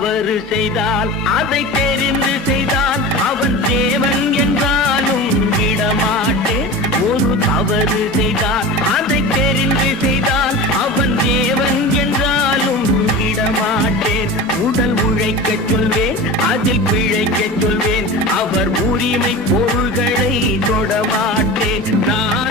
தவறு செய்தால் அதை தெரிந்து செய்தால் அவன் தேவன் என்றாலும் விடமாட்டேன். ஒரு தவறு செய்தால் அதை தெரிந்து செய்தால் அவன் தேவன் என்றாலும் விடமாட்டேன். உடல் உழைக்கச் சொல்வேன், அதில் பிழைக்கச் சொல்வேன், அவர் உரிமை பொருள்களை தொடமாட்டேன். நான்